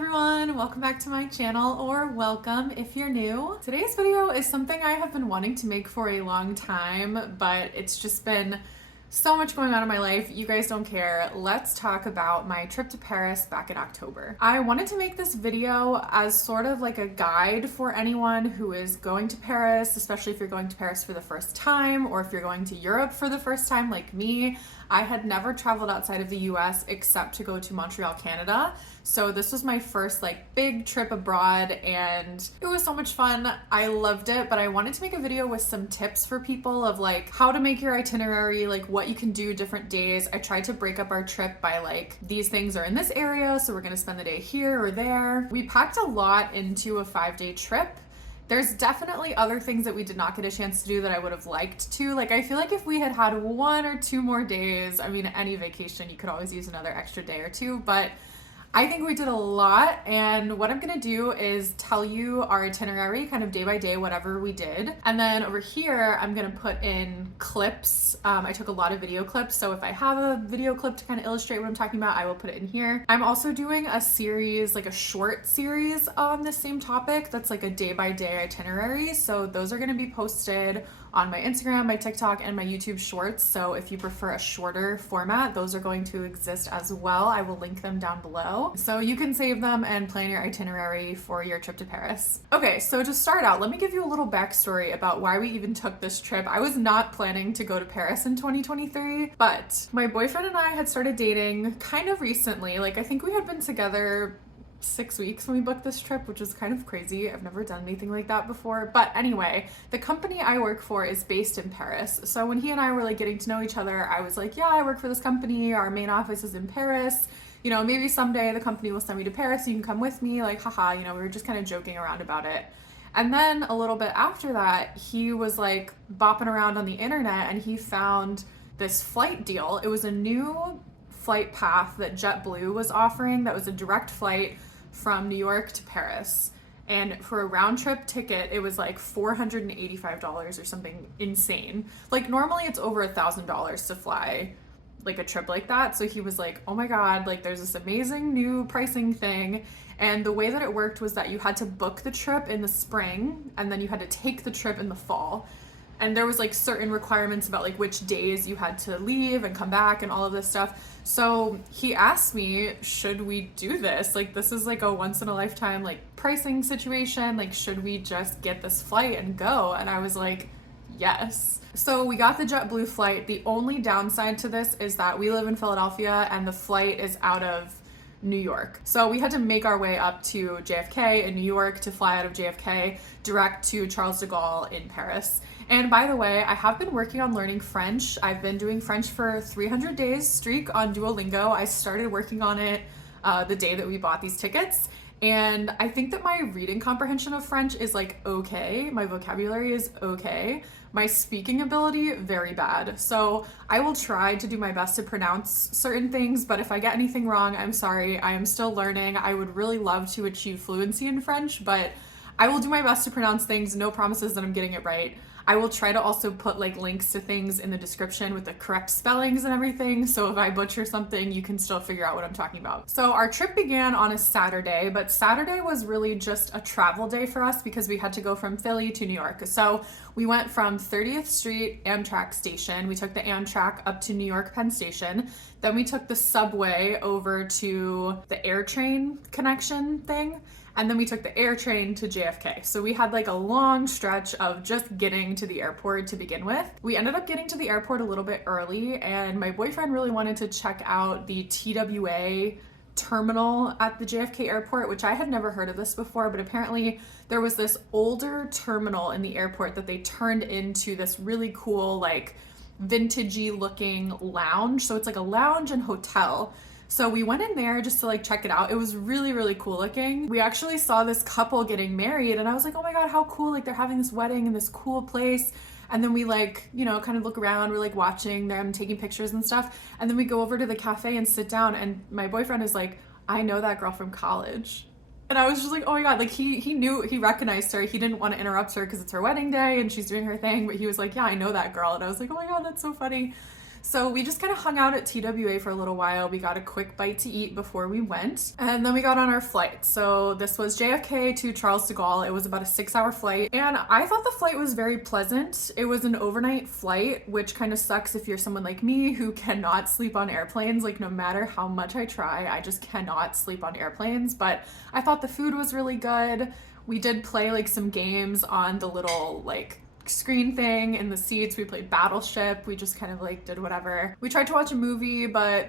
everyone, welcome back to my channel, or welcome if you're new. Today's video is something I have been wanting to make for a long time, but it's just been so much going on in my life. You guys don't care. Let's talk about my trip to Paris back in October. I wanted to make this video as sort of like a guide for anyone who is going to Paris, especially if you're going to Paris for the first time, or if you're going to Europe for the first time like me. I had never traveled outside of the US except to go to Montreal, Canada. So this was my first like big trip abroad and it was so much fun. I loved it, but I wanted to make a video with some tips for people of like how to make your itinerary, like what you can do different days. I tried to break up our trip by like these things are in this area, so we're gonna spend the day here or there. We packed a lot into a 5-day trip. There's definitely other things that we did not get a chance to do that I would have liked to. Like, I feel like if we had had 1 or 2 more days, I mean, any vacation, you could always use another extra day or 2, but I think we did a lot, and what I'm gonna do is tell you our itinerary, kind of day by day, whatever we did. And then over here, I'm gonna put in clips. I took a lot of video clips, so if I have a video clip to kind of illustrate what I'm talking about, I will put it in here. I'm also doing a series, like a short series on the same topic that's like a day by day itinerary. So those are gonna be posted on my Instagram, my TikTok, and my YouTube shorts. So if you prefer a shorter format, those are going to exist as well. I will link them down below. So you can save them and plan your itinerary for your trip to Paris. Okay, so to start out, let me give you a little backstory about why we even took this trip. I was not planning to go to Paris in 2023, but my boyfriend and I had started dating kind of recently. Like, I think we had been together 6 weeks when we booked this trip, which was kind of crazy. I've never done anything like that before. But anyway, the company I work for is based in Paris. So when he and I were like getting to know each other, I was like, yeah, I work for this company. Our main office is in Paris. You know, maybe someday the company will send me to Paris. You can come with me. Like, haha, you know, we were just kind of joking around about it. And then a little bit after that, he was like bopping around on the internet and he found this flight deal. It was a new flight path that JetBlue was offering that was a direct flight from New York to Paris. And for a round trip ticket, it was like $485 or something insane. Like normally it's over $1,000 to fly like a trip like that. So he was like, oh my God, like there's this amazing new pricing thing. And the way that it worked was that you had to book the trip in the spring and then you had to take the trip in the fall. And there was like certain requirements about like which days you had to leave and come back and all of this stuff. So he asked me, should we do this? Like, this is like a once in a lifetime like pricing situation. Like, should we just get this flight and go? And I was like, yes. So we got the JetBlue flight. The only downside to this is that we live in Philadelphia and the flight is out of New York. So we had to make our way up to JFK in New York to fly out of JFK direct to Charles de Gaulle in Paris. And by the way, I have been working on learning French. I've been doing French for 300 days streak on Duolingo. I started working on it the day that we bought these tickets. And I think that my reading comprehension of French is like okay. My vocabulary is okay. My speaking ability, very bad. So I will try to do my best to pronounce certain things, but if I get anything wrong, I'm sorry. I am still learning. I would really love to achieve fluency in French, but I will do my best to pronounce things. No promises that I'm getting it right. I will try to also put like links to things in the description with the correct spellings and everything. So if I butcher something, you can still figure out what I'm talking about. So our trip began on a Saturday, but Saturday was really just a travel day for us because we had to go from Philly to New York. So we went from 30th Street Amtrak station. We took the Amtrak up to New York Penn Station. Then we took the subway over to the air train connection thing. And then we took the air train to JFK. So we had like a long stretch of just getting to the airport to begin with. We ended up getting to the airport a little bit early and my boyfriend really wanted to check out the TWA terminal at the JFK airport, which I had never heard of this before, but apparently there was this older terminal in the airport that they turned into this really cool, like vintagey looking lounge. So it's like a lounge and hotel. So we went in there just to like check it out. It was really, really cool looking. We actually saw this couple getting married and I was like, oh my God, how cool. Like they're having this wedding in this cool place. And then we like, you know, kind of look around, we're like watching them, taking pictures and stuff. And then we go over to the cafe and sit down and my boyfriend is like, I know that girl from college. And I was just like, oh my God, like he knew, he recognized her. He didn't want to interrupt her because it's her wedding day and she's doing her thing. But he was like, yeah, I know that girl. And I was like, oh my God, that's so funny. So we just kind of hung out at TWA for a little while. We got a quick bite to eat before we went, and then we got on our flight. So this was JFK to Charles de Gaulle. It was about a 6-hour flight, and I thought the flight was very pleasant. It was an overnight flight, which kind of sucks if you're someone like me who cannot sleep on airplanes. Like, no matter how much I try, I just cannot sleep on airplanes. But I thought the food was really good. We did play like some games on the little like screen thing in the seats. We played Battleship. We just kind of like did whatever. We tried to watch a movie, but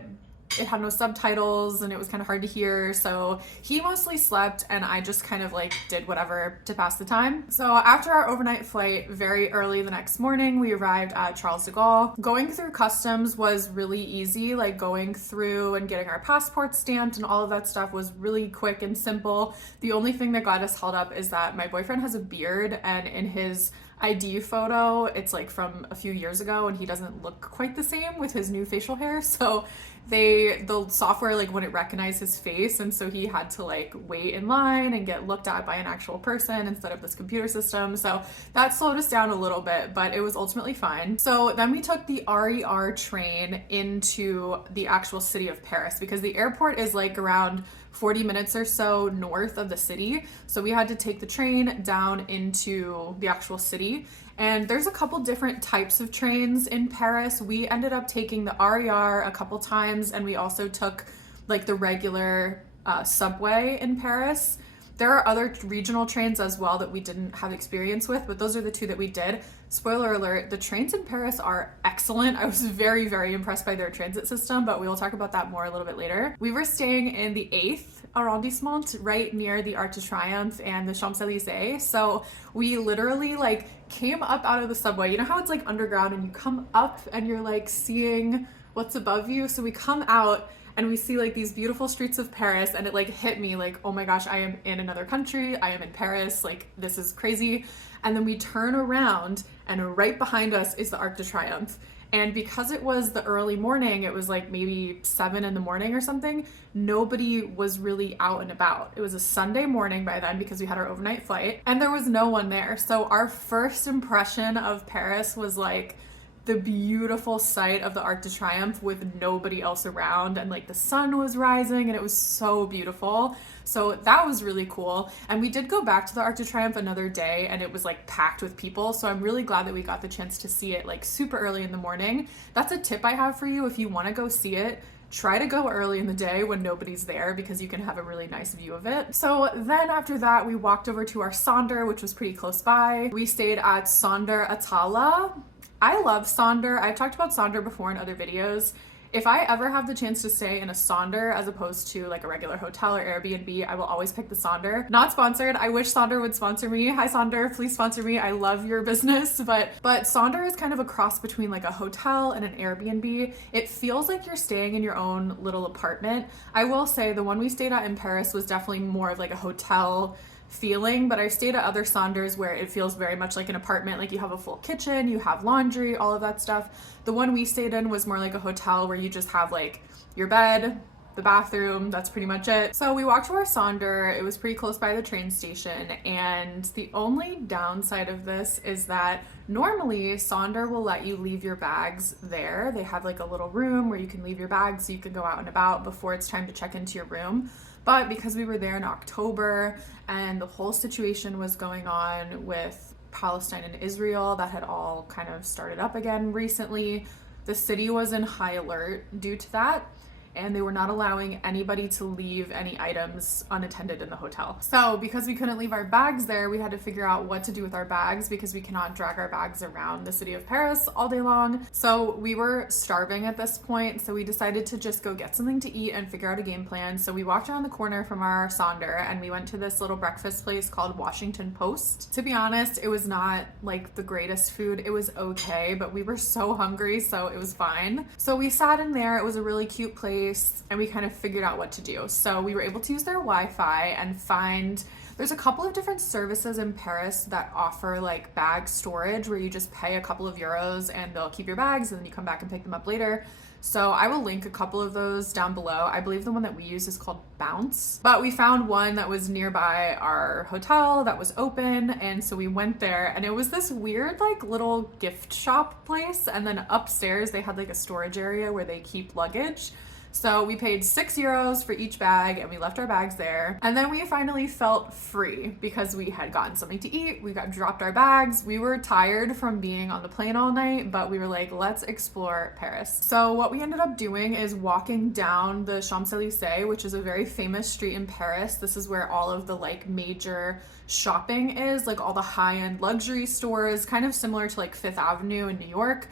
it had no subtitles and it was kind of hard to hear. So he mostly slept and I just kind of like did whatever to pass the time. So after our overnight flight, very early the next morning, we arrived at Charles de Gaulle. Going through customs was really easy. Like, going through and getting our passports stamped and all of that stuff was really quick and simple. The only thing that got us held up is that my boyfriend has a beard, and in his ID photo, it's like from a few years ago, and he doesn't look quite the same with his new facial hair. So the software like wouldn't recognize his face, and so he had to like wait in line and get looked at by an actual person instead of this computer system. So that slowed us down a little bit, but it was ultimately fine. So then we took the RER train into the actual city of Paris, because the airport is like around 40 minutes or so north of the city. So we had to take the train down into the actual city. And there's a couple different types of trains in Paris. We ended up taking the RER a couple times, and we also took like the regular subway in Paris. There are other regional trains as well that we didn't have experience with, but those are the two that we did. Spoiler alert, the trains in Paris are excellent. I was very, very impressed by their transit system, but we will talk about that more a little bit later. We were staying in the 8th arrondissement, right near the Arc de Triomphe and the Champs-Elysees. So we literally like came up out of the subway. You know how it's like underground and you come up and you're like seeing what's above you? So we come out and we see like these beautiful streets of Paris, and it like hit me like, oh my gosh, I am in another country. I am in Paris. Like, this is crazy. And then we turn around and right behind us is the Arc de Triomphe. And because it was the early morning, it was like maybe 7 in the morning or something, nobody was really out and about. It was a Sunday morning by then because we had our overnight flight, and there was no one there. So our first impression of Paris was like the beautiful sight of the Arc de Triomphe with nobody else around, and like the sun was rising and it was so beautiful. So that was really cool. And we did go back to the Arc de Triomphe another day, and it was like packed with people. So I'm really glad that we got the chance to see it like super early in the morning. That's a tip I have for you. If you want to go see it, try to go early in the day when nobody's there, because you can have a really nice view of it. So then after that, we walked over to our Sonder, which was pretty close by. We stayed at Sonder Atala. I love Sonder. I've talked about Sonder before in other videos. If I ever have the chance to stay in a Sonder as opposed to like a regular hotel or Airbnb, I will always pick the Sonder. Not sponsored. I wish Sonder would sponsor me. Hi Sonder, please sponsor me. I love your business. But Sonder is kind of a cross between like a hotel and an Airbnb. It feels like you're staying in your own little apartment. I will say the one we stayed at in Paris was definitely more of like a hotel feeling, but I've stayed at other Sonders where it feels very much like an apartment. Like, you have a full kitchen, you have laundry, all of that stuff. The one we stayed in was more like a hotel where you just have like your bed, the bathroom, that's pretty much it. So we walked to our Sonder. It was pretty close by the train station, and the only downside of this is that normally Sonder will let you leave your bags there. They have like a little room where you can leave your bags so you can go out and about before it's time to check into your room. But because we were there in October and the whole situation was going on with Palestine and Israel, that had all kind of started up again recently, the city was in high alert due to that. And they were not allowing anybody to leave any items unattended in the hotel. So because we couldn't leave our bags there, we had to figure out what to do with our bags, because we cannot drag our bags around the city of Paris all day long. So we were starving at this point, so we decided to just go get something to eat and figure out a game plan. So we walked around the corner from our Sonder and we went to this little breakfast place called Washington Post. To be honest, it was not like the greatest food. It was okay, but we were so hungry, so it was fine. So we sat in there. It was a really cute place, and we kind of figured out what to do. So we were able to use their Wi-Fi and find, there's a couple of different services in Paris that offer like bag storage where you just pay a couple of euros and they'll keep your bags and then you come back and pick them up later. So I will link a couple of those down below. I believe the one that we use is called Bounce. But we found one that was nearby our hotel that was open, and so we went there, and it was this weird like little gift shop place, and then upstairs they had like a storage area where they keep luggage. So we paid €6 for each bag and we left our bags there. And then we finally felt free because we had gotten something to eat. We got dropped our bags. We were tired from being on the plane all night, but we were like, let's explore Paris. So what we ended up doing is walking down the Champs-Élysées, which is a very famous street in Paris. This is where all of the like major shopping is, like all the high-end luxury stores, kind of similar to like Fifth Avenue in New York.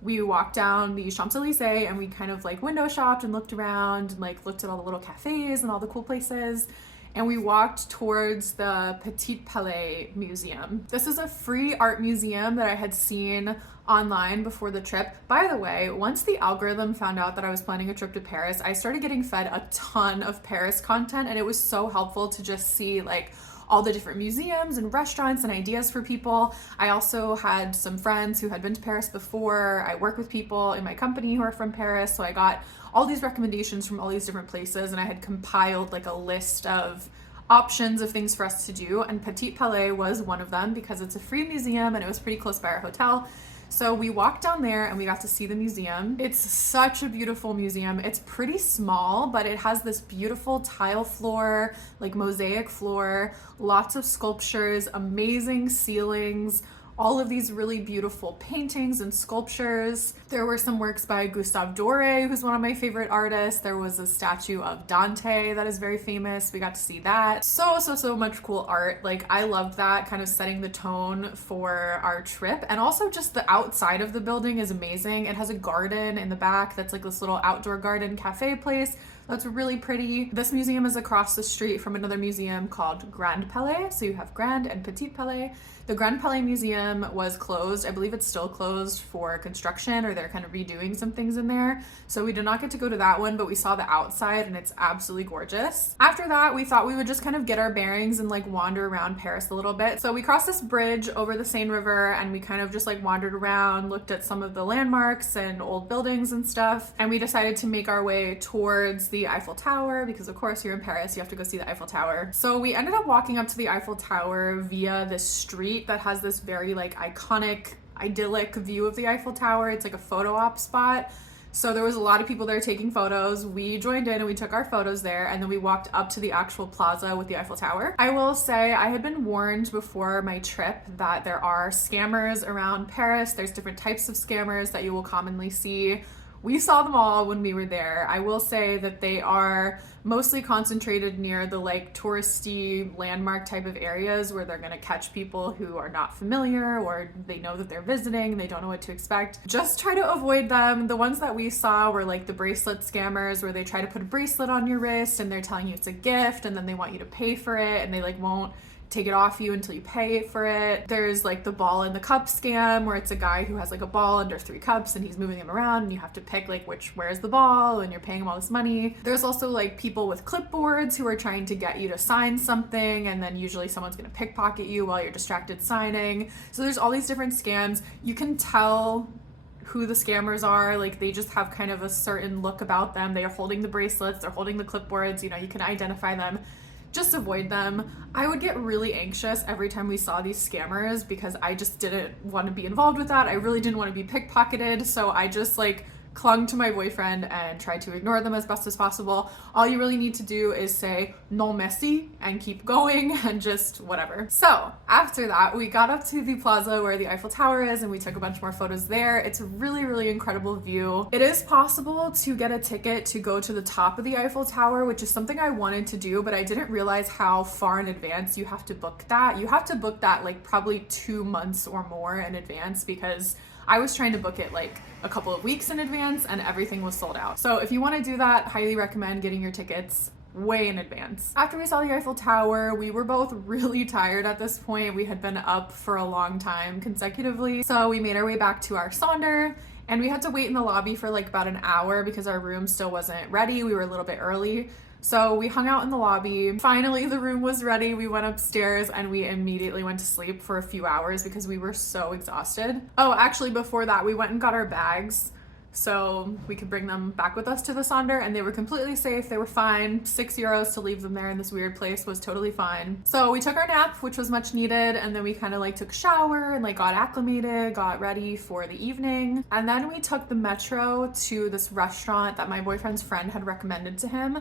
We walked down the Champs-Élysées and we kind of like window shopped and looked around and like looked at all the little cafes and all the cool places. And we walked towards the Petit Palais Museum. This is a free art museum that I had seen online before the trip. By the way, once the algorithm found out that I was planning a trip to Paris, I started getting fed a ton of Paris content, and it was so helpful to just see like all the different museums and restaurants and ideas for people. I also had some friends who had been to Paris before. I work with people in my company who are from Paris, so I got all these recommendations from all these different places, and I had compiled like a list of options of things for us to do, and Petit Palais was one of them because it's a free museum and it was pretty close by our hotel. So we walked down there and we got to see the museum. It's such a beautiful museum. It's pretty small, but it has this beautiful tile floor, like mosaic floor, lots of sculptures, amazing ceilings, all of these really beautiful paintings and sculptures. There were some works by Gustave Doré, who's one of my favorite artists. There was a statue of Dante that is very famous. We got to see that. So much cool art. Like, I loved that, kind of setting the tone for our trip. And also just the outside of the building is amazing. It has a garden in the back that's like this little outdoor garden cafe place. That's really pretty. This museum is across the street from another museum called Grand Palais. So you have Grand and Petit Palais. The Grand Palais Museum was closed. I believe it's still closed for construction, or they're kind of redoing some things in there. So we did not get to go to that one, but we saw the outside and it's absolutely gorgeous. After that, we thought we would just kind of get our bearings and like wander around Paris a little bit. So we crossed this bridge over the Seine River and we kind of just like wandered around, looked at some of the landmarks and old buildings and stuff. And we decided to make our way towards the Eiffel Tower because of course you're in Paris, you have to go see the Eiffel Tower. So we ended up walking up to the Eiffel Tower via this street that has this very like iconic, idyllic view of the Eiffel Tower. It's like a photo op spot. So there was a lot of people there taking photos. We joined in and we took our photos there, and then we walked up to the actual plaza with the Eiffel Tower. I will say I had been warned before my trip that there are scammers around Paris. There's different types of scammers that you will commonly see. We saw them all when we were there. I will say that they are mostly concentrated near the like touristy landmark type of areas where they're gonna catch people who are not familiar, or they know that they're visiting and they don't know what to expect. Just try to avoid them. The ones that we saw were like the bracelet scammers, where they try to put a bracelet on your wrist and they're telling you it's a gift and then they want you to pay for it, and they like won't take it off you until you pay for it. There's like the ball in the cup scam, where it's a guy who has like a ball under 3 cups and he's moving them around and you have to pick like where's the ball, and you're paying him all this money. There's also like people with clipboards who are trying to get you to sign something, and then usually someone's gonna pickpocket you while you're distracted signing. So there's all these different scams. You can tell who the scammers are. Like, they just have kind of a certain look about them. They are holding the bracelets, they're holding the clipboards, you know, you can identify them. Just avoid them. I would get really anxious every time we saw these scammers because I just didn't want to be involved with that. I really didn't want to be pickpocketed, so I just like clung to my boyfriend and tried to ignore them as best as possible. All you really need to do is say non merci and keep going and just whatever. So after that, we got up to the plaza where the Eiffel Tower is and we took a bunch more photos there. It's a really, really incredible view. It is possible to get a ticket to go to the top of the Eiffel Tower, which is something I wanted to do, but I didn't realize how far in advance you have to book that. You have to book that like probably 2 months or more in advance, because I was trying to book it like a couple of weeks in advance and everything was sold out. So if you want to do that, highly recommend getting your tickets way in advance. After we saw the Eiffel Tower, we were both really tired at this point. We had been up for a long time consecutively. So we made our way back to our sonder, and we had to wait in the lobby for like about an hour because our room still wasn't ready. We were a little bit early. So we hung out in the lobby. Finally, the room was ready. We went upstairs and we immediately went to sleep for a few hours because we were so exhausted. Oh, actually before that, we went and got our bags. so we could bring them back with us to the Sonder, and they were completely safe. They were fine. €6 to leave them there in this weird place was totally fine. So we took our nap, which was much needed, and then we kind of like took a shower and like got acclimated, got ready for the evening. And then we took the metro to this restaurant that my boyfriend's friend had recommended to him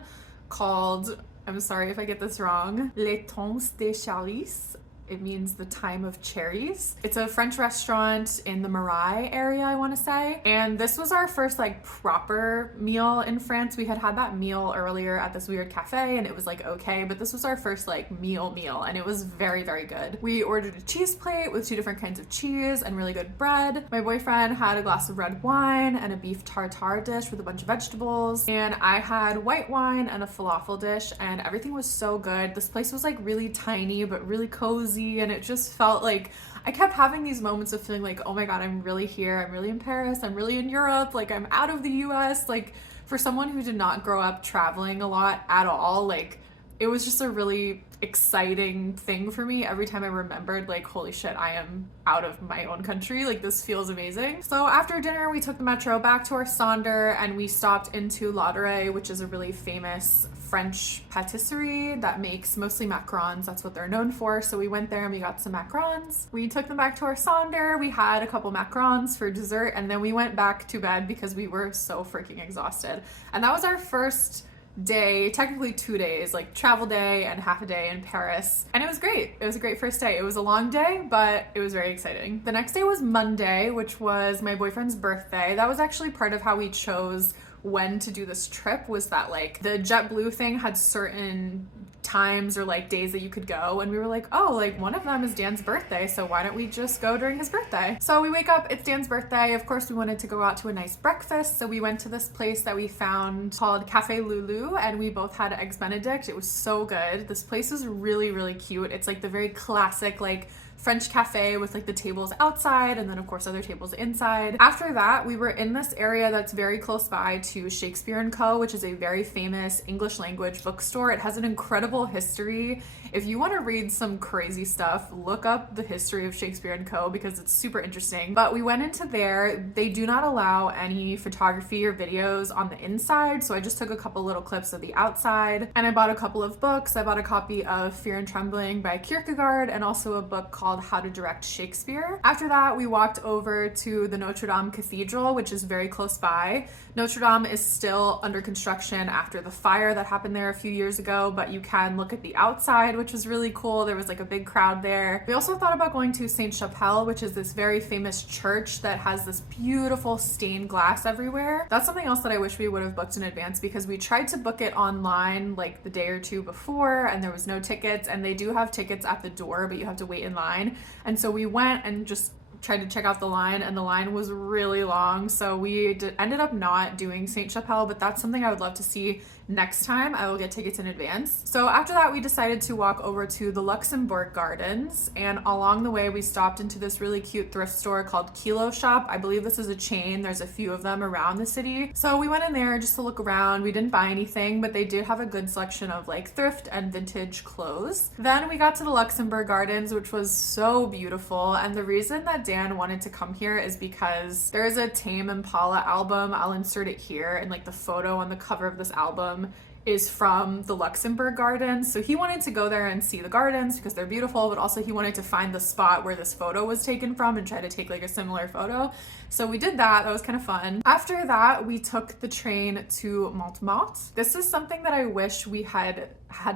called, I'm sorry if I get this wrong, Les Temps des Cherries. It means the time of cherries. It's a French restaurant in the Marais area, I want to say. And this was our first like proper meal in France. We had had that meal earlier at this weird cafe and it was like okay, but this was our first like meal and it was very, very good. We ordered a cheese plate with 2 different kinds of cheese and really good bread. My boyfriend had a glass of red wine and a beef tartare dish with a bunch of vegetables. And I had white wine and a falafel dish, and everything was so good. This place was like really tiny but really cozy, and it just felt like I kept having these moments of feeling like, oh my god, I'm really here, I'm really in Paris, I'm really in Europe, like I'm out of the US. Like for someone who did not grow up traveling a lot at all, like it was just a really exciting thing for me every time I remembered like, holy shit, I am out of my own country, like this feels amazing. So after dinner we took the metro back to our Sonder and we stopped into Louvre, which is a really famous French patisserie that makes mostly macarons. That's what they're known for. So we went there and we got some macarons. We took them back to our Sonder. We had a couple macarons for dessert, and then we went back to bed because we were so freaking exhausted. And that was our first day, technically 2 days, like travel day and half a day in Paris. And it was great. It was a great first day. It was a long day, but it was very exciting. The next day was Monday, which was my boyfriend's birthday. That was actually part of how we chose when to do this trip, was that like the JetBlue thing had certain times or like days that you could go, and we were like, oh, like one of them is Dan's birthday, so why don't we just go during his birthday? So we wake up, it's Dan's birthday. Of course we wanted to go out to a nice breakfast, so we went to this place that we found called Cafe Lulu, and we both had eggs benedict. It was so good. This place is really, really cute. It's like the very classic like French cafe with like the tables outside and then of course other tables inside. After that, we were in this area that's very close by to Shakespeare & Co., which is a very famous English language bookstore. It has an incredible history. If you want to read some crazy stuff, look up the history of Shakespeare & Co. because it's super interesting. But we went into there. They do not allow any photography or videos on the inside, so I just took a couple little clips of the outside, and I bought a couple of books. I bought a copy of Fear and Trembling by Kierkegaard and also a book called How to Direct Shakespeare. After that, we walked over to the Notre Dame Cathedral, which is very close by. Notre Dame is still under construction after the fire that happened there a few years ago, but you can look at the outside, which was really cool. There was like a big crowd there. We also thought about going to Sainte-Chapelle, which is this very famous church that has this beautiful stained glass everywhere. That's something else that I wish we would have booked in advance, because we tried to book it online like the day or two before and there was no tickets, and they do have tickets at the door, but you have to wait in line. And so we went and just tried to check out the line, and the line was really long, so we ended up not doing Sainte-Chapelle, but that's something I would love to see next time. I will get tickets in advance. So after that, we decided to walk over to the Luxembourg Gardens, and along the way we stopped into this really cute thrift store called Kilo Shop. I believe this is a chain. There's a few of them around the city. So we went in there just to look around. We didn't buy anything, but they did have a good selection of like thrift and vintage clothes. Then we got to the Luxembourg Gardens, which was so beautiful, and the reason that Dan wanted to come here is because there is a Tame Impala album. I'll insert it here, and like the photo on the cover of this album is from the Luxembourg Gardens. So he wanted to go there and see the gardens because they're beautiful, but also he wanted to find the spot where this photo was taken from and try to take like a similar photo. So we did that. That was kind of fun. After that, we took the train to Montmartre. This is something that I wish we had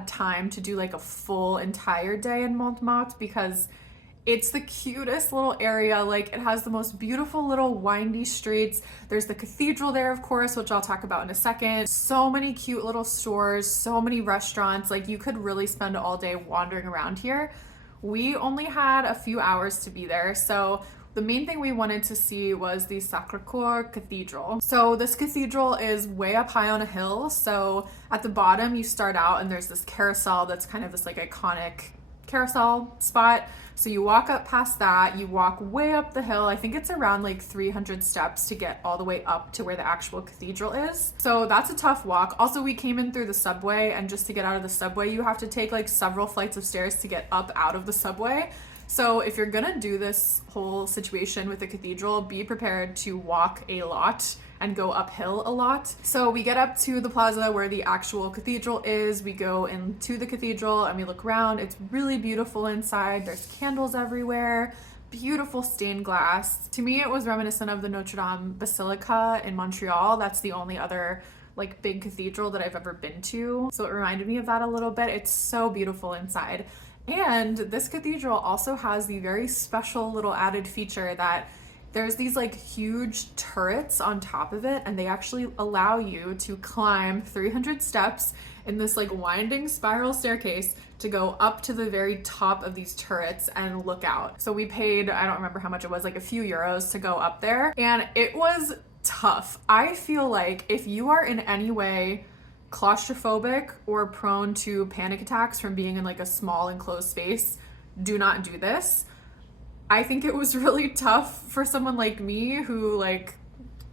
time to do like a full entire day in Montmartre, because it's the cutest little area. Like, it has the most beautiful little windy streets. There's the cathedral there, of course, which I'll talk about in a second. So many cute little stores, so many restaurants. Like, you could really spend all day wandering around here. We only had a few hours to be there, so the main thing we wanted to see was the Sacré-Cœur Cathedral. So this cathedral is way up high on a hill. So at the bottom, you start out and there's this carousel that's kind of this like iconic carousel spot. So you walk up past that, you walk way up the hill. I think it's around like 300 steps to get all the way up to where the actual cathedral is. So that's a tough walk. Also, we came in through the subway, and just to get out of the subway, you have to take like several flights of stairs to get up out of the subway. So if you're gonna do this whole situation with the cathedral, be prepared to walk a lot and go uphill a lot. So we get up to the plaza where the actual cathedral is. We go into the cathedral and we look around. It's really beautiful inside. There's candles everywhere, beautiful stained glass. To me, it was reminiscent of the Notre Dame Basilica in Montreal. That's the only other like big cathedral that I've ever been to. So it reminded me of that a little bit. It's so beautiful inside. And this cathedral also has the very special little added feature that there's these like huge turrets on top of it, and they actually allow you to climb 300 steps in this like winding spiral staircase to go up to the very top of these turrets and look out. So we paid, I don't remember how much it was, like a few euros to go up there, and it was tough. I feel like if you are in any way claustrophobic or prone to panic attacks from being in like a small enclosed space, do not do this. I think it was really tough for someone like me who like,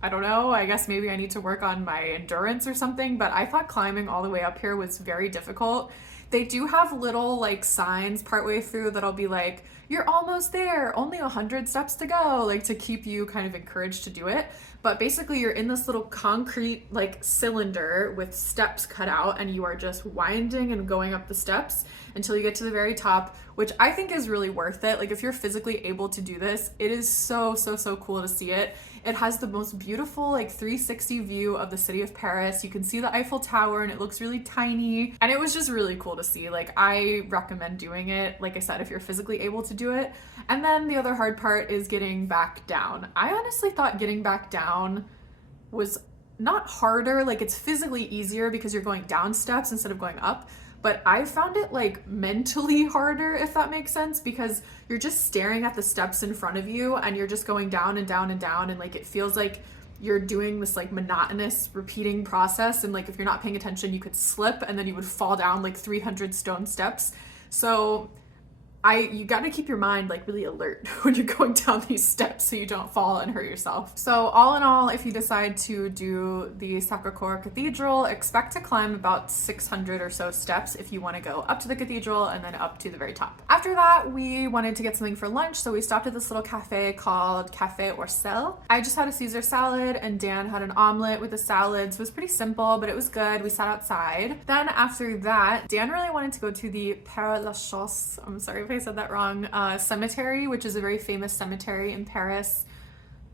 I don't know, I guess maybe I need to work on my endurance or something, but I thought climbing all the way up here was very difficult. They do have little like signs partway through that'll be like, you're almost there, only 100 steps to go, like to keep you kind of encouraged to do it. But basically you're in this little concrete like cylinder with steps cut out, and you are just winding and going up the steps until you get to the very top, which I think is really worth it. Like if you're physically able to do this, it is so cool to see it. It has the most beautiful like 360 view of the city of Paris. You can see the Eiffel Tower and it looks really tiny, and it was just really cool to see. Like I recommend doing it, like I said, if you're physically able to do it. And then the other hard part is getting back down. I honestly thought getting back down was not harder, like it's physically easier because you're going down steps instead of going up, but I found it like mentally harder, if that makes sense, because you're just staring at the steps in front of you and you're just going down and down and down, and like it feels like you're doing this like monotonous repeating process, and like if you're not paying attention you could slip and then you would fall down like 300 stone steps. So you got to keep your mind like really alert when you're going down these steps so you don't fall and hurt yourself. So all in all, if you decide to do the Sacré-Cœur Cathedral, expect to climb about 600 or so steps if you want to go up to the cathedral and then up to the very top. After that, we wanted to get something for lunch, so we stopped at this little cafe called Café Orcel. I just had a Caesar salad and Dan had an omelet with the salad, so it was pretty simple, but it was good. We sat outside. Then after that, Dan really wanted to go to the Père Lachaise, I'm sorry if I said that wrong, cemetery, which is a very famous cemetery in Paris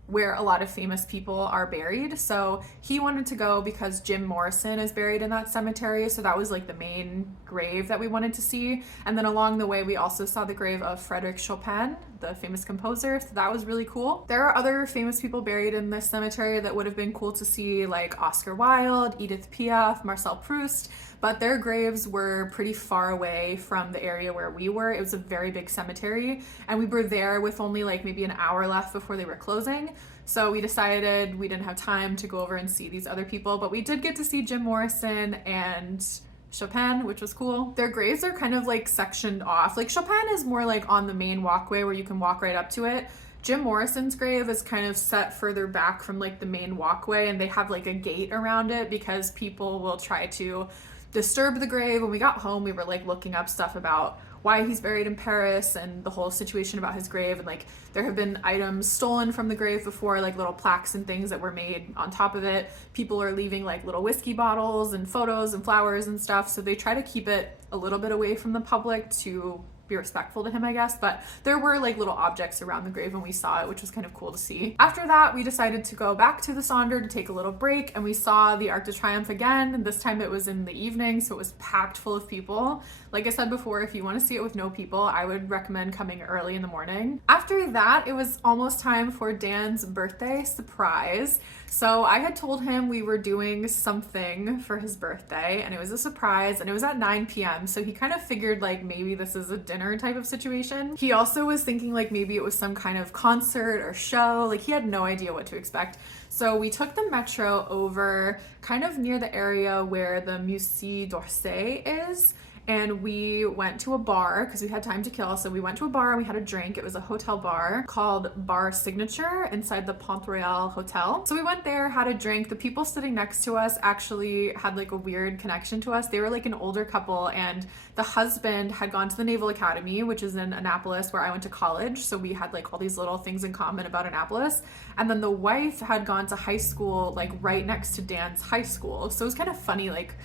where a lot of famous people are buried. So he wanted to go because Jim Morrison is buried in that cemetery, so that was like the main grave that we wanted to see. And then along the way we also saw the grave of Frédéric Chopin, the famous composer, so that was really cool. There are other famous people buried in this cemetery that would have been cool to see, like Oscar Wilde, Edith Piaf, Marcel Proust, but their graves were pretty far away from the area where we were. It was a very big cemetery, and we were there with only like maybe an hour left before they were closing. So we decided we didn't have time to go over and see these other people, but we did get to see Jim Morrison and Chopin, which was cool. Their graves are kind of like sectioned off. Like Chopin is more like on the main walkway where you can walk right up to it. Jim Morrison's grave is kind of set further back from like the main walkway, and they have like a gate around it because people will try to disturb the grave. When we got home, we were like looking up stuff about why he's buried in Paris and the whole situation about his grave, and like there have been items stolen from the grave before, like little plaques and things that were made on top of it. People are leaving like little whiskey bottles and photos and flowers and stuff, so they try to keep it a little bit away from the public to be respectful to him, I guess. But there were like little objects around the grave when we saw it, which was kind of cool to see. After that, we decided to go back to the Sonder to take a little break, and we saw the Arc de Triomphe again. This time it was in the evening, so it was packed full of people. Like I said before, if you want to see it with no people, I would recommend coming early in the morning. After that, it was almost time for Dan's birthday surprise. So I had told him we were doing something for his birthday, and it was a surprise, and it was at 9 p.m. So he kind of figured like maybe this is a dinner type of situation. He also was thinking like maybe it was some kind of concert or show. Like he had no idea what to expect. So we took the metro over kind of near the area where the Musée d'Orsay is, and we went to a bar because we had time to kill. So we went to a bar and we had a drink. It was a hotel bar called Bar Signature inside the Pont Royal Hotel. So we went there, had a drink. The people sitting next to us actually had like a weird connection to us. They were like an older couple, and the husband had gone to the Naval Academy, which is in Annapolis where I went to college. So we had like all these little things in common about Annapolis. And then the wife had gone to high school like right next to Dan's high school. So it was kind of funny, like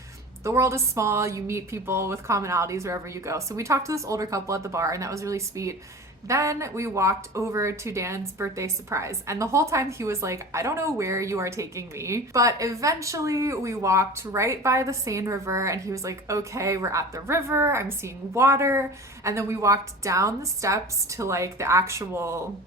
the world is small, you meet people with commonalities wherever you go. So we talked to this older couple at the bar, and that was really sweet. Then we walked over to Dan's birthday surprise, and the whole time he was like, I don't know where you are taking me. But eventually we walked right by the Seine River, and he was like, okay, we're at the river, I'm seeing water. And then we walked down the steps to like the actual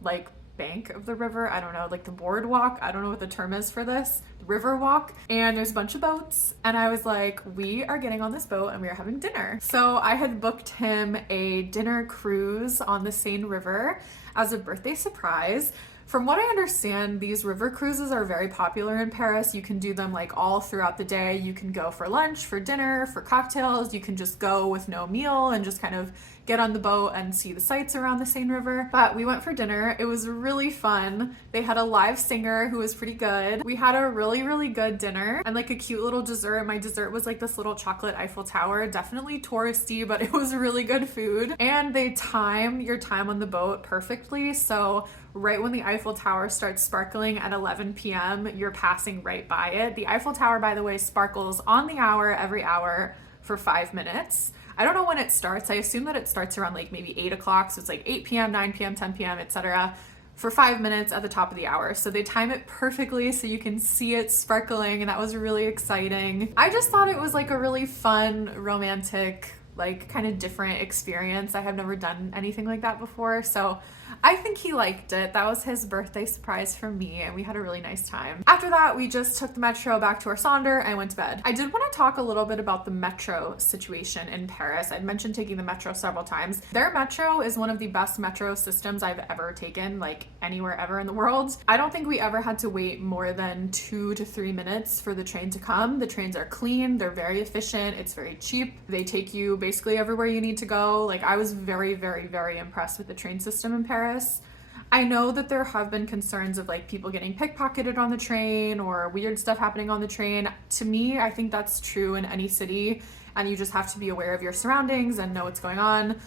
like bank of the river. I don't know, like the boardwalk. I don't know what the term is for this. River walk. And there's a bunch of boats. And I was like, we are getting on this boat and we are having dinner. So I had booked him a dinner cruise on the Seine River as a birthday surprise. From what I understand, these river cruises are very popular in Paris. You can do them like all throughout the day. You can go for lunch, for dinner, for cocktails. You can just go with no meal and just kind of get on the boat and see the sights around the Seine River. But we went for dinner. It was really fun. They had a live singer who was pretty good. We had a really, really good dinner and like a cute little dessert. My dessert was like this little chocolate Eiffel Tower, definitely touristy, but it was really good food. And they time your time on the boat perfectly. So right when the Eiffel Tower starts sparkling at 11 p.m., you're passing right by it. The Eiffel Tower, by the way, sparkles on the hour every hour for 5 minutes. I don't know when it starts. I assume that it starts around like maybe 8 o'clock. So it's like 8 p.m., 9 p.m., 10 p.m., etc. for 5 minutes at the top of the hour. So they time it perfectly so you can see it sparkling, and that was really exciting. I just thought it was like a really fun, romantic, like kind of different experience. I have never done anything like that before. So I think he liked it. That was his birthday surprise for me, and we had a really nice time. After that, we just took the metro back to our Sonder and went to bed. I did want to talk a little bit about the metro situation in Paris. I've mentioned taking the metro several times. Their metro is one of the best metro systems I've ever taken, like anywhere ever in the world. I don't think we ever had to wait more than 2 to 3 minutes for the train to come. The trains are clean, they're very efficient, it's very cheap. They take you basically everywhere you need to go. Like I was very, very, very impressed with the train system in Paris. I know that there have been concerns of like people getting pickpocketed on the train or weird stuff happening on the train. To me, I think that's true in any city, and you just have to be aware of your surroundings and know what's going on.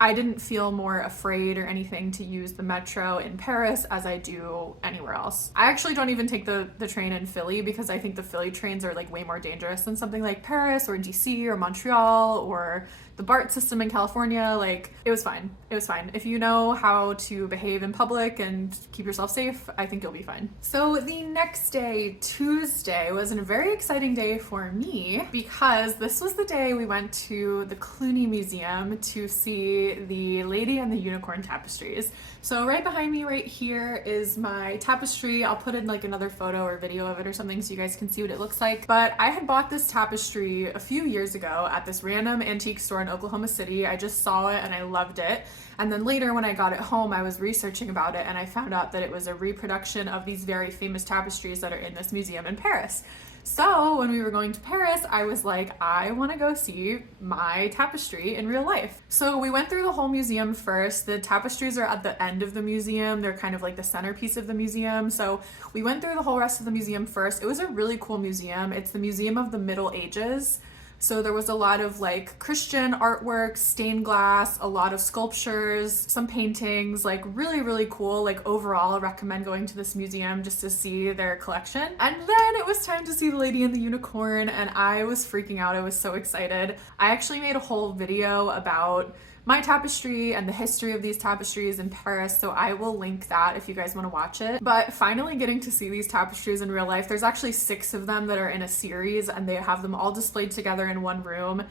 I didn't feel more afraid or anything to use the metro in Paris as I do anywhere else. I actually don't even take the train in Philly because I think the Philly trains are like way more dangerous than something like Paris or DC or Montreal or the BART system in California. Like it was fine. It was fine. If you know how to behave in public and keep yourself safe, I think you'll be fine. So the next day, Tuesday, was a very exciting day for me because this was the day we went to the Cluny Museum to see the Lady and the Unicorn tapestries. So right behind me right here is my tapestry. I'll put in like another photo or video of it or something so you guys can see what it looks like. But I had bought this tapestry a few years ago at this random antique store in Oklahoma City. I just saw it and I loved it. And then later when I got it home, I was researching about it and I found out that it was a reproduction of these very famous tapestries that are in this museum in Paris. So when we were going to Paris, I was like, I want to go see my tapestry in real life. So we went through the whole museum first. The tapestries are at the end of the museum. They're kind of like the centerpiece of the museum. So we went through the whole rest of the museum first. It was a really cool museum. It's the Museum of the Middle Ages. So there was a lot of like Christian artwork, stained glass, a lot of sculptures, some paintings, like really, really cool. Like overall, I recommend going to this museum just to see their collection. And then it was time to see the Lady and the Unicorn, and I was freaking out. I was so excited. I actually made a whole video about my tapestry and the history of these tapestries in Paris, so I will link that if you guys want to watch it. But finally getting to see these tapestries in real life, there's actually 6 of them that are in a series and they have them all displayed together in one room.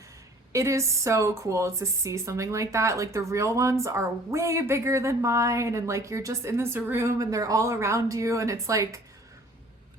It is so cool to see something like that. Like the real ones are way bigger than mine, and like you're just in this room and they're all around you, and it's like,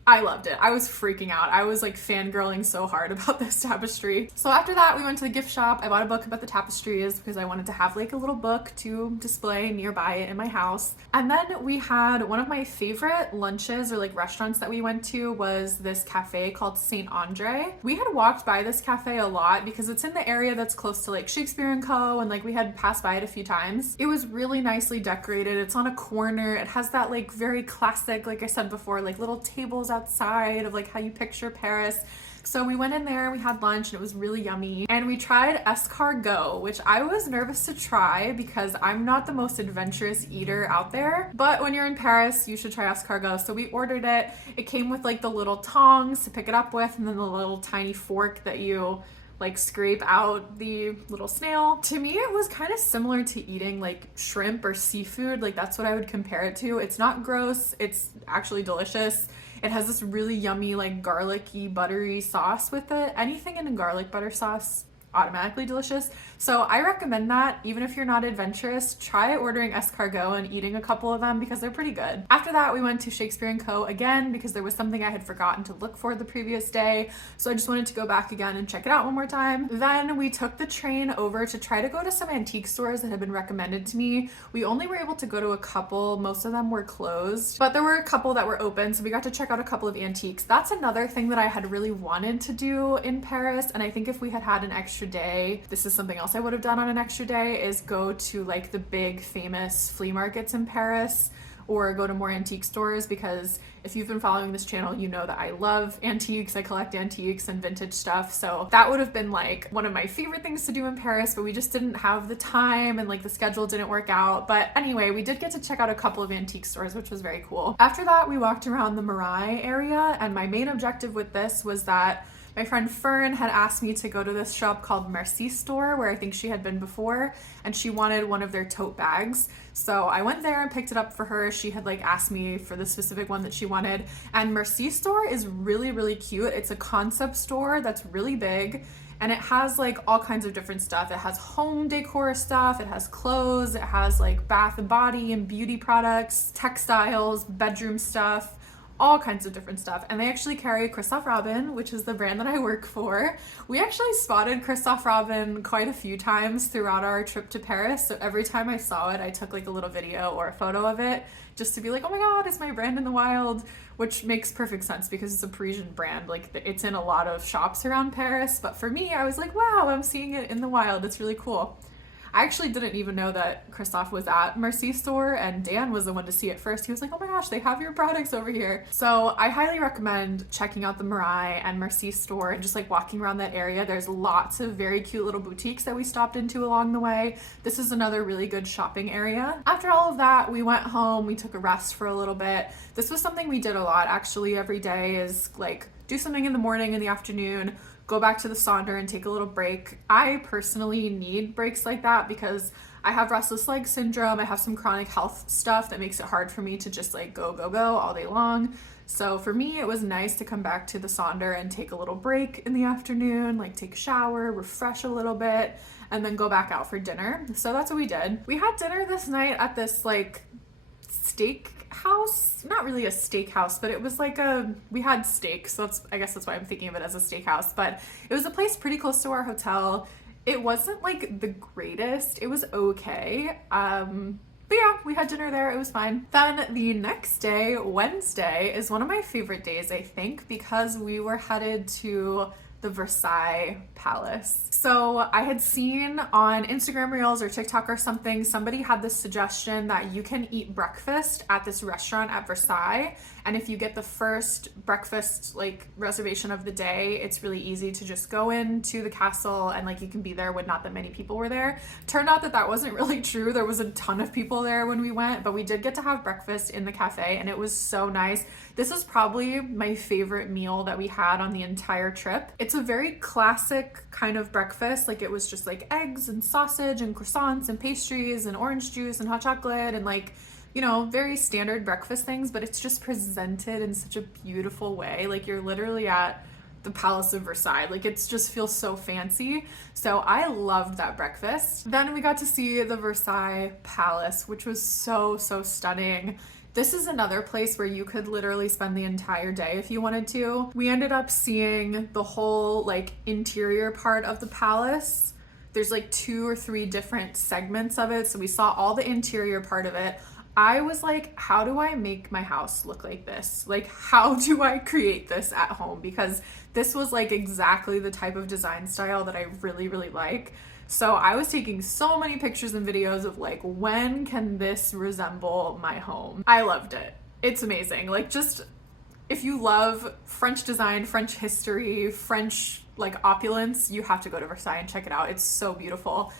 I loved it. I was freaking out. I was like fangirling so hard about this tapestry. So after that, we went to the gift shop. I bought a book about the tapestries because I wanted to have like a little book to display nearby in my house. And then we had one of my favorite lunches or like restaurants that we went to was this cafe called Saint Andre. We had walked by this cafe a lot because it's in the area that's close to like Shakespeare and Co. And like we had passed by it a few times. It was really nicely decorated. It's on a corner. It has that like very classic, like I said before, like little tables outside of like how you picture Paris. So we went in there, we had lunch, and it was really yummy. And we tried escargot, which I was nervous to try because I'm not the most adventurous eater out there. But when you're in Paris, you should try escargot. So we ordered it. It came with like the little tongs to pick it up with, and then the little tiny fork that you like scrape out the little snail. To me, it was kind of similar to eating like shrimp or seafood. Like that's what I would compare it to. It's not gross. It's actually delicious. It has this really yummy, like garlicky, buttery sauce with it. Anything in a garlic butter sauce, automatically delicious. So I recommend that. Even if you're not adventurous, try ordering escargot and eating a couple of them because they're pretty good. After that, we went to Shakespeare and Co. again because there was something I had forgotten to look for the previous day. So I just wanted to go back again and check it out one more time. Then we took the train over to try to go to some antique stores that had been recommended to me. We only were able to go to a couple. Most of them were closed, but there were a couple that were open. So we got to check out a couple of antiques. That's another thing that I had really wanted to do in Paris. And I think if we had had an extra day, this is something else I would have done on an extra day, is go to like the big famous flea markets in Paris or go to more antique stores, because if you've been following this channel, you know that I love antiques. I collect antiques and vintage stuff. So that would have been like one of my favorite things to do in Paris, but we just didn't have the time and like the schedule didn't work out. But anyway, we did get to check out a couple of antique stores, which was very cool. After that, we walked around the Marais area, and my main objective with this was that my friend Fern had asked me to go to this shop called Merci Store, where I think she had been before, and she wanted one of their tote bags. So I went there and picked it up for her. She had like asked me for the specific one that she wanted. And Merci Store is really, really cute. It's a concept store that's really big, and it has like all kinds of different stuff. It has home decor stuff, it has clothes, it has like bath and body and beauty products, textiles, bedroom stuff, all kinds of different stuff. And they actually carry Christophe Robin, which is the brand that I work for. We actually spotted Christophe Robin quite a few times throughout our trip to Paris. So every time I saw it, I took like a little video or a photo of it just to be like, oh my God, it's my brand in the wild, which makes perfect sense because it's a Parisian brand. Like it's in a lot of shops around Paris. But for me, I was like, wow, I'm seeing it in the wild. It's really cool. I actually didn't even know that Christophe was at Merci Store, and Dan was the one to see it first. He was like, oh my gosh, they have your products over here. So I highly recommend checking out the Marais and Merci Store and just like walking around that area. There's lots of very cute little boutiques that we stopped into along the way. This is another really good shopping area. After all of that, we went home, we took a rest for a little bit. This was something we did a lot actually every day, is like do something in the morning, in the afternoon, go back to the sauna and take a little break. I personally need breaks like that because I have restless leg syndrome. I have some chronic health stuff that makes it hard for me to just like go all day long. So for me, it was nice to come back to the sauna and take a little break in the afternoon, like take a shower, refresh a little bit, and then go back out for dinner. So that's what we did. We had dinner this night at this like steak house, not really a steakhouse, but it was like we had steak, so I guess that's why I'm thinking of it as a steakhouse. But it was a place pretty close to our hotel. It wasn't like the greatest, it was okay, but yeah, we had dinner there, it was fine. Then the next day, Wednesday, is one of my favorite days, I think, because we were headed to the Versailles Palace. So I had seen on Instagram Reels or TikTok or something, somebody had this suggestion that you can eat breakfast at this restaurant at Versailles. And if you get the first breakfast like reservation of the day, it's really easy to just go into the castle and like you can be there when not that many people were there. Turned out that that wasn't really true. There was a ton of people there when we went, but we did get to have breakfast in the cafe and it was so nice. This is probably my favorite meal that we had on the entire trip. It's a very classic kind of breakfast. Like it was just like eggs and sausage and croissants and pastries and orange juice and hot chocolate and like, you know, very standard breakfast things, but it's just presented in such a beautiful way. Like you're literally at the Palace of Versailles. Like it's just feels so fancy. So I loved that breakfast. Then we got to see the Versailles Palace, which was so stunning. This is another place where you could literally spend the entire day if you wanted to. We ended up seeing the whole like interior part of the palace. There's like 2 or 3 different segments of it. So we saw all the interior part of it. I was like, how do I make my house look like this? Like, how do I create this at home? Because this was like exactly the type of design style that I really, really like. So I was taking so many pictures and videos of like, when can this resemble my home? I loved it. It's amazing. Like, just if you love French design, French history, French like opulence, you have to go to Versailles and check it out. It's so beautiful.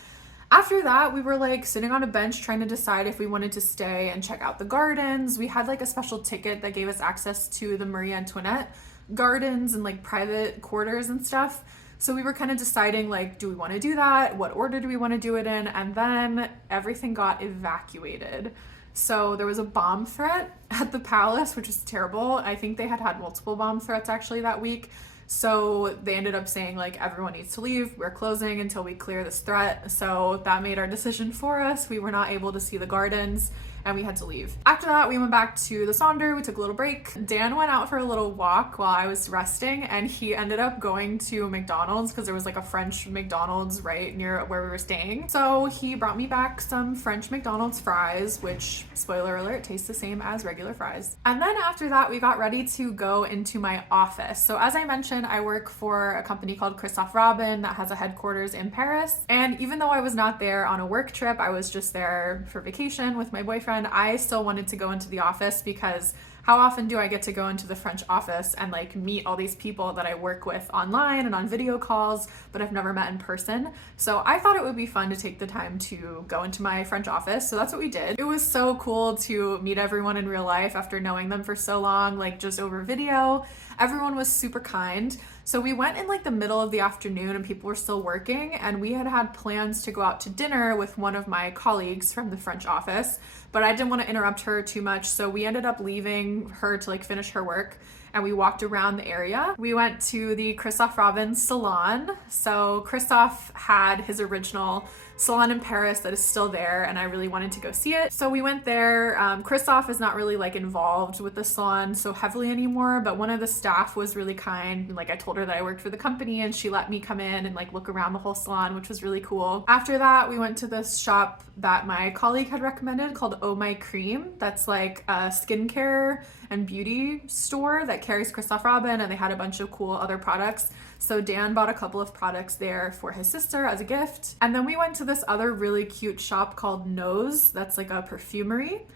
After that, we were like sitting on a bench trying to decide if we wanted to stay and check out the gardens. We had like a special ticket that gave us access to the Marie Antoinette gardens and like private quarters and stuff. So we were kind of deciding like, do we want to do that? What order do we want to do it in? And then everything got evacuated. So there was a bomb threat at the palace, which is terrible. I think they had multiple bomb threats actually that week. So they ended up saying like, everyone needs to leave. We're closing until we clear this threat. So that made our decision for us. We were not able to see the gardens and we had to leave. After that, we went back to the Sonder. We took a little break. Dan went out for a little walk while I was resting, and he ended up going to McDonald's because there was like a French McDonald's right near where we were staying. So he brought me back some French McDonald's fries, which, spoiler alert, taste the same as regular fries. And then after that, we got ready to go into my office. So as I mentioned, I work for a company called Christophe Robin that has a headquarters in Paris. And even though I was not there on a work trip, I was just there for vacation with my boyfriend, I still wanted to go into the office because how often do I get to go into the French office and like meet all these people that I work with online and on video calls, but I've never met in person. So I thought it would be fun to take the time to go into my French office. So that's what we did. It was so cool to meet everyone in real life after knowing them for so long, like just over video. Everyone was super kind. So we went in like the middle of the afternoon and people were still working, and we had plans to go out to dinner with one of my colleagues from the French office, but I didn't want to interrupt her too much. So we ended up leaving her to like finish her work, and we walked around the area. We went to the Christophe Robin salon. So Christophe had his original salon in Paris that is still there, and I really wanted to go see it. So we went there. Christophe is not really like involved with the salon so heavily anymore, but one of the staff was really kind. Like I told her that I worked for the company, and she let me come in and like look around the whole salon, which was really cool. After that, we went to this shop that my colleague had recommended called Oh My Cream. That's like a skincare and beauty store that carries Christophe Robin, and they had a bunch of cool other products. So Dan bought a couple of products there for his sister as a gift. And then we went to this other really cute shop called Nose. That's like a perfumery.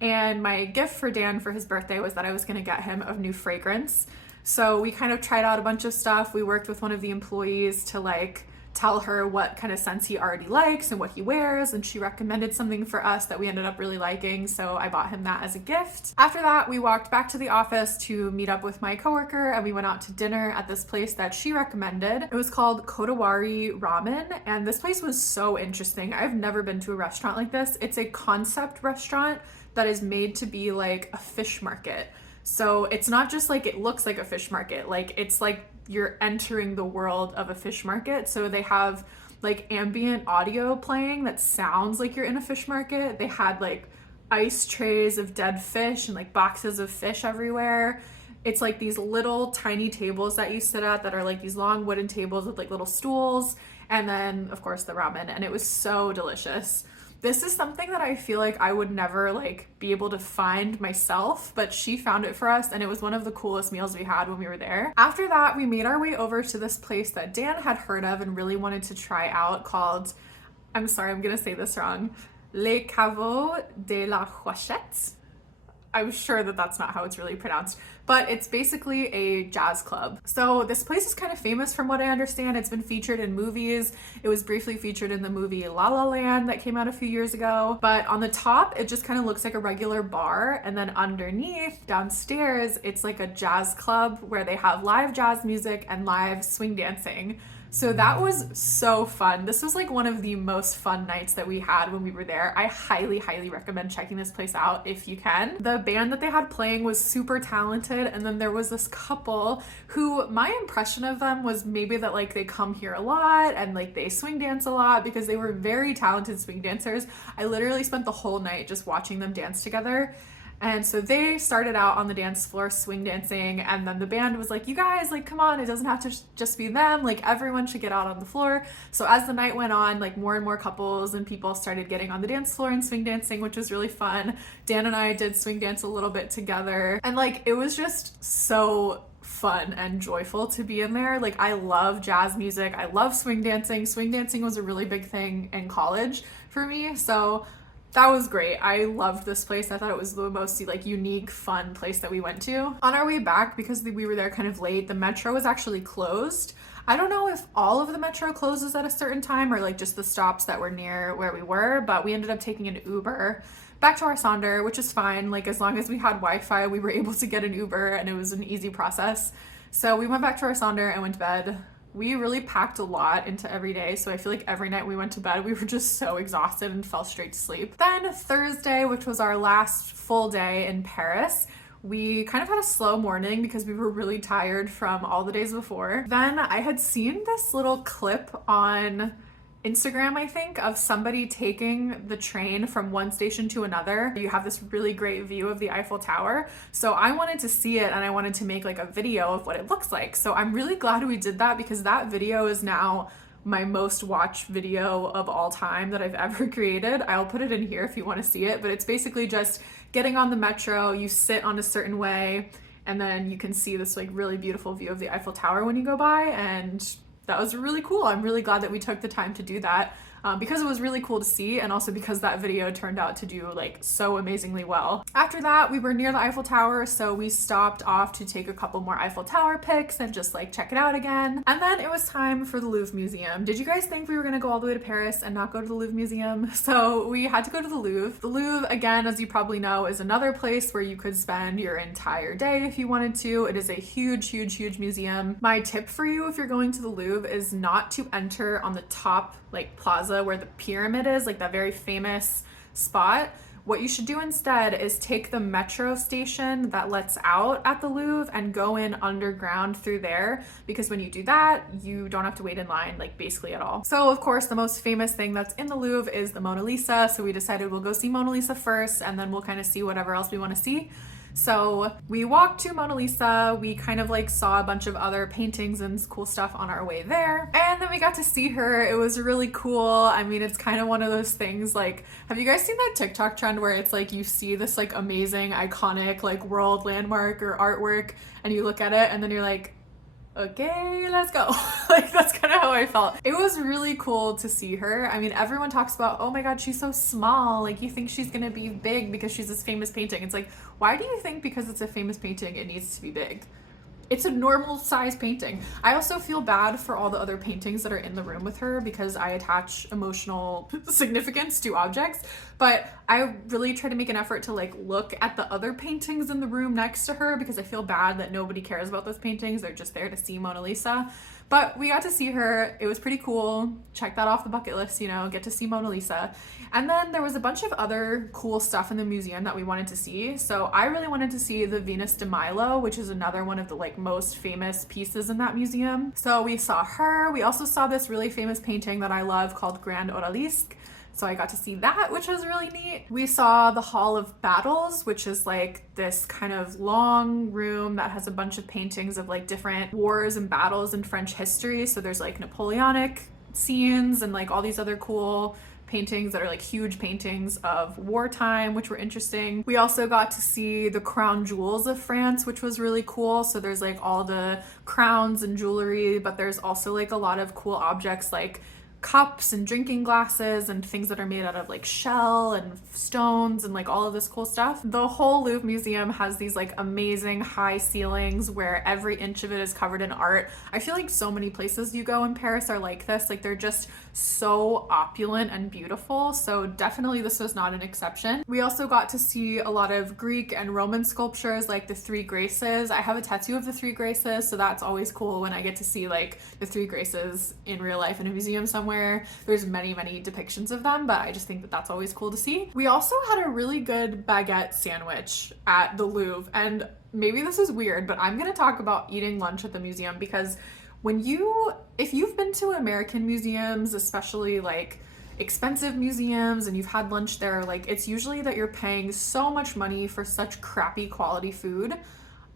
And my gift for Dan for his birthday was that I was gonna get him a new fragrance. So we kind of tried out a bunch of stuff. We worked with one of the employees to like tell her what kind of scents he already likes and what he wears, and she recommended something for us that we ended up really liking, so I bought him that as a gift. After that, we walked back to the office to meet up with my coworker, and we went out to dinner at this place that she recommended. It was called Kodawari Ramen, and this place was so interesting. I've never been to a restaurant like this. It's a concept restaurant that is made to be like a fish market. So it's not just like it looks like a fish market, like it's like you're entering the world of a fish market. So they have like ambient audio playing that sounds like you're in a fish market. They had like ice trays of dead fish and like boxes of fish everywhere. It's like these little tiny tables that you sit at that are like these long wooden tables with like little stools, and then of course the ramen, and it was so delicious. This is something that I feel like I would never like be able to find myself, but she found it for us, and it was one of the coolest meals we had when we were there. After that, we made our way over to this place that Dan had heard of and really wanted to try out called, I'm sorry, I'm gonna say this wrong, Les Caveaux de la Rochette. I'm sure that that's not how it's really pronounced, but it's basically a jazz club. So this place is kind of famous from what I understand. It's been featured in movies. It was briefly featured in the movie La La Land that came out a few years ago. But on the top, it just kind of looks like a regular bar. And then underneath, downstairs, it's like a jazz club where they have live jazz music and live swing dancing. So that was so fun. This was like one of the most fun nights that we had when we were there. I highly, highly recommend checking this place out if you can. The band that they had playing was super talented, and then there was this couple who my impression of them was maybe that like they come here a lot and like they swing dance a lot, because they were very talented swing dancers. I literally spent the whole night just watching them dance together. And so they started out on the dance floor swing dancing, and then the band was like, you guys, like, come on, it doesn't have to just be them, like everyone should get out on the floor. So as the night went on, like more and more couples and people started getting on the dance floor and swing dancing, which was really fun. Dan and I did swing dance a little bit together, and like it was just so fun and joyful to be in there. Like I love jazz music, I love swing dancing. Swing dancing was a really big thing in college for me, so that was great. I loved this place. I thought it was the most like unique, fun place that we went to. On our way back, because we were there kind of late, the metro was actually closed. I don't know if all of the metro closes at a certain time or like just the stops that were near where we were, but we ended up taking an Uber back to our Sonder, which is fine. Like as long as we had Wi-Fi, we were able to get an Uber and it was an easy process. So we went back to our Sonder and went to bed. We really packed a lot into every day, so I feel like every night we went to bed, we were just so exhausted and fell straight to sleep. Then Thursday, which was our last full day in Paris, we kind of had a slow morning because we were really tired from all the days before. Then I had seen this little clip on Instagram, I think, of somebody taking the train from one station to another. You have this really great view of the Eiffel Tower. So I wanted to see it and I wanted to make like a video of what it looks like. So I'm really glad we did that because that video is now my most watched video of all time that I've ever created. I'll put it in here if you want to see it, but it's basically just getting on the metro, you sit on a certain way, and then you can see this like really beautiful view of the Eiffel Tower when you go by, and that was really cool. I'm really glad that we took the time to do that because it was really cool to see, and also because that video turned out to do like so amazingly well. After that, we were near the Eiffel Tower, so we stopped off to take a couple more Eiffel Tower pics and just like check it out again. And then it was time for the Louvre Museum. Did you guys think we were gonna go all the way to Paris and not go to the Louvre Museum? So we had to go to the Louvre. The Louvre, again, as you probably know, is another place where you could spend your entire day if you wanted to. It is a huge, huge, huge museum. My tip for you if you're going to the Louvre is not to enter on the top like plaza where the pyramid is, like that very famous spot. What you should do instead is take the metro station that lets out at the Louvre and go in underground through there, because when you do that, you don't have to wait in line like basically at all. So of course, the most famous thing that's in the Louvre is the Mona Lisa. So we decided we'll go see Mona Lisa first and then we'll kind of see whatever else we want to see. So we walked to Mona Lisa, we kind of like saw a bunch of other paintings and cool stuff on our way there, and then we got to see her. It was really cool. I mean, it's kind of one of those things like, have you guys seen that TikTok trend where it's like you see this like amazing, iconic like world landmark or artwork and you look at it and then you're like, okay, let's go. Like that's kind of how I felt. It was really cool to see her. I mean, everyone talks about, oh my God, she's so small. Like you think she's gonna be big because she's this famous painting. It's like, why do you think because it's a famous painting it needs to be big? It's a normal size painting. I also feel bad for all the other paintings that are in the room with her because I attach emotional significance to objects, but I really try to make an effort to like look at the other paintings in the room next to her because I feel bad that nobody cares about those paintings. They're just there to see Mona Lisa. But we got to see her. It was pretty cool. Check that off the bucket list, you know, get to see Mona Lisa. And then there was a bunch of other cool stuff in the museum that we wanted to see. So I really wanted to see the Venus de Milo, which is another one of the like most famous pieces in that museum. So we saw her. We also saw this really famous painting that I love called Grand Odalisque. So I got to see that, which was really neat. We saw the Hall of Battles, which is like this kind of long room that has a bunch of paintings of like different wars and battles in French history. So there's like Napoleonic scenes and like all these other cool paintings that are like huge paintings of wartime, which were interesting. We also got to see the crown jewels of France, which was really cool. So there's like all the crowns and jewelry, but there's also like a lot of cool objects like cups and drinking glasses and things that are made out of like shell and stones and like all of this cool stuff. The whole Louvre Museum has these like amazing high ceilings where every inch of it is covered in art. I feel like so many places you go in Paris are like this. Like they're just so opulent and beautiful. So definitely this was not an exception. We also got to see a lot of Greek and Roman sculptures like the Three Graces. I have a tattoo of the Three Graces, so that's always cool when I get to see like the Three Graces in real life in a museum somewhere. There's many depictions of them, but I just think that that's always cool to see. We also had a really good baguette sandwich at the Louvre, and maybe this is weird, but I'm gonna talk about eating lunch at the museum because if you've been to American museums, especially like expensive museums and you've had lunch there, like it's usually that you're paying so much money for such crappy quality food.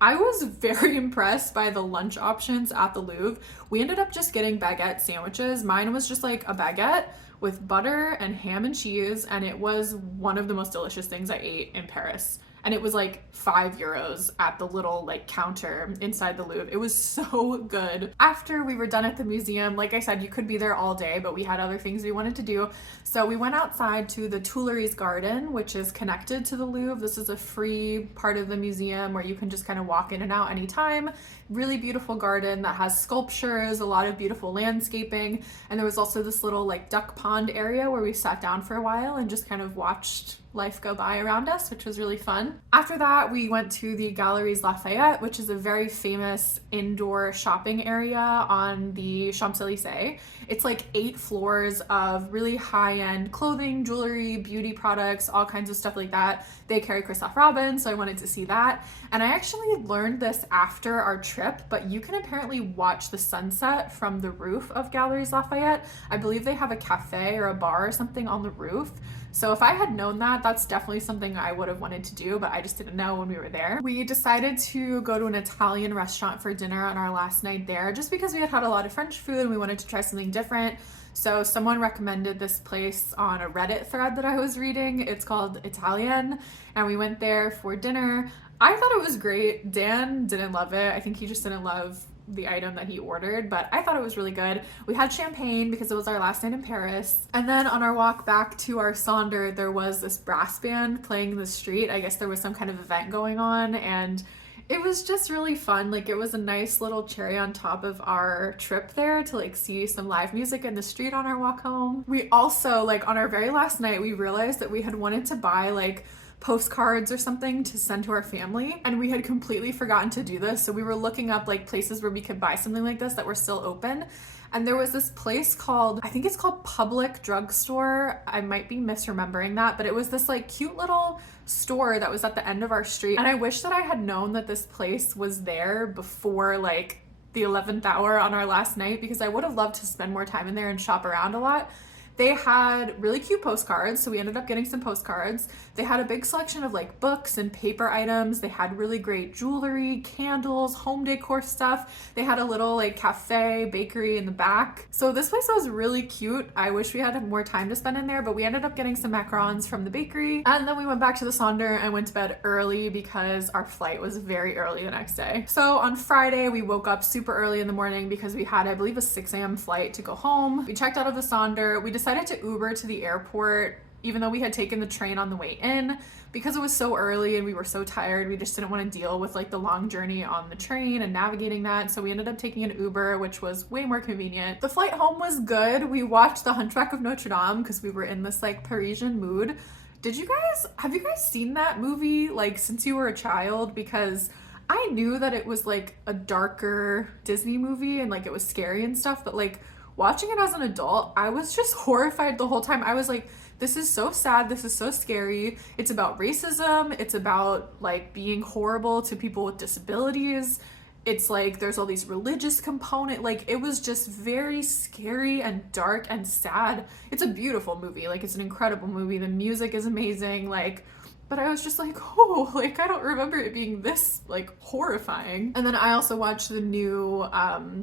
I was very impressed by the lunch options at the Louvre. We ended up just getting baguette sandwiches. Mine was just like a baguette with butter and ham and cheese, and it was one of the most delicious things I ate in Paris. And it was like €5 at the little like counter inside the Louvre. It was so good. After we were done at the museum, like I said, you could be there all day, but we had other things we wanted to do. So we went outside to the Tuileries Garden, which is connected to the Louvre. This is a free part of the museum where you can just kind of walk in and out anytime. Really beautiful garden that has sculptures, a lot of beautiful landscaping. And there was also this little like duck pond area where we sat down for a while and just kind of watched life go by around us, which was really fun. After that, we went to the Galeries Lafayette, which is a very famous indoor shopping area on the Champs-Élysées. It's like 8 floors of really high-end clothing, jewelry, beauty products, all kinds of stuff like that. They carry Christoph Robin, so I wanted to see that. And I actually learned this after our trip, but you can apparently watch the sunset from the roof of Galeries Lafayette. I believe they have a cafe or a bar or something on the roof. So if I had known that, that's definitely something I would have wanted to do, but I just didn't know when we were there. We decided to go to an Italian restaurant for dinner on our last night there, just because we had had a lot of French food and we wanted to try something different. So someone recommended this place on a Reddit thread that I was reading. It's called Italian, and we went there for dinner. I thought it was great. Dan didn't love it. I think he just didn't love the item that he ordered, but I thought it was really good. We had champagne because it was our last night in Paris. And then on our walk back to our Sonder, there was this brass band playing in the street. I guess there was some kind of event going on, and it was just really fun. Like, it was a nice little cherry on top of our trip there to like see some live music in the street on our walk home. We also, like, on our very last night, we realized that we had wanted to buy like postcards or something to send to our family, and we had completely forgotten to do this. So we were looking up like places where we could buy something like this that were still open, and there was this place called, I think it's called Public Drugstore. I might be misremembering that, but it was this like cute little store that was at the end of our street, and I wish that I had known that this place was there before like the 11th hour on our last night, because I would have loved to spend more time in there and shop around a lot. They had really cute postcards, so we ended up getting some postcards. They had a big selection of like books and paper items. They had really great jewelry, candles, home decor stuff. They had a little like cafe, bakery in the back. So this place was really cute. I wish we had more time to spend in there, but we ended up getting some macarons from the bakery. And then we went back to the Sonder and went to bed early because our flight was very early the next day. So on Friday, we woke up super early in the morning because we had, I believe, a 6 a.m. flight to go home. We checked out of the Sonder. We decided to Uber to the airport, even though we had taken the train on the way in, because it was so early and we were so tired. We just didn't want to deal with like the long journey on the train and navigating that. So we ended up taking an Uber, which was way more convenient. The flight home was good. We watched The Hunchback of Notre Dame because we were in this like Parisian mood. Have you guys seen that movie like since you were a child? Because I knew that it was like a darker Disney movie and like it was scary and stuff, but like watching it as an adult, I was just horrified the whole time. I was like, this is so sad, this is so scary. It's about racism, it's about like being horrible to people with disabilities. It's like there's all these religious component. Like, it was just very scary and dark and sad. It's a beautiful movie, like it's an incredible movie. The music is amazing, like, but I was just like, oh, like I don't remember it being this like horrifying. And then I also watched the new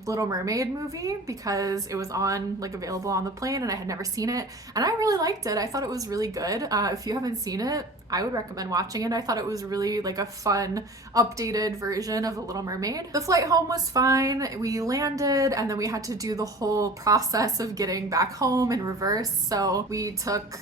Little Mermaid movie because it was on like available on the plane and I had never seen it, and I really liked it. I thought it was really good. If you haven't seen it, I would recommend watching it. I thought it was really like a fun updated version of The Little Mermaid. The flight home was fine. We landed and then we had to do the whole process of getting back home in reverse. So we took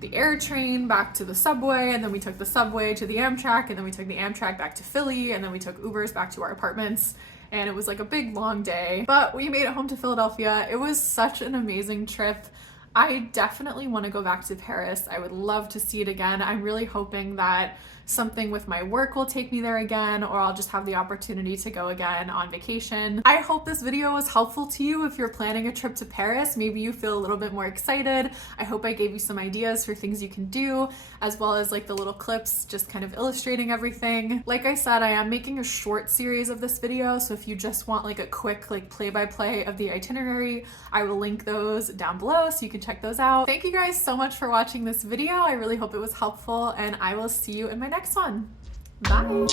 the air train back to the subway, and then we took the subway to the Amtrak, and then we took the Amtrak back to Philly, and then we took Ubers back to our apartments, and it was like a big long day, but we made it home to Philadelphia. It was such an amazing trip. I definitely want to go back to Paris. I would love to see it again. I'm really hoping that something with my work will take me there again, or I'll just have the opportunity to go again on vacation. I hope this video was helpful to you if you're planning a trip to Paris. Maybe you feel a little bit more excited. I hope I gave you some ideas for things you can do, as well as like the little clips just kind of illustrating everything. Like I said, I am making a short series of this video, so if you just want like a quick like play-by-play of the itinerary, I will link those down below so you can can check those out. Thank you guys so much for watching this video. I really hope it was helpful, and I will see you in my next one. Bye.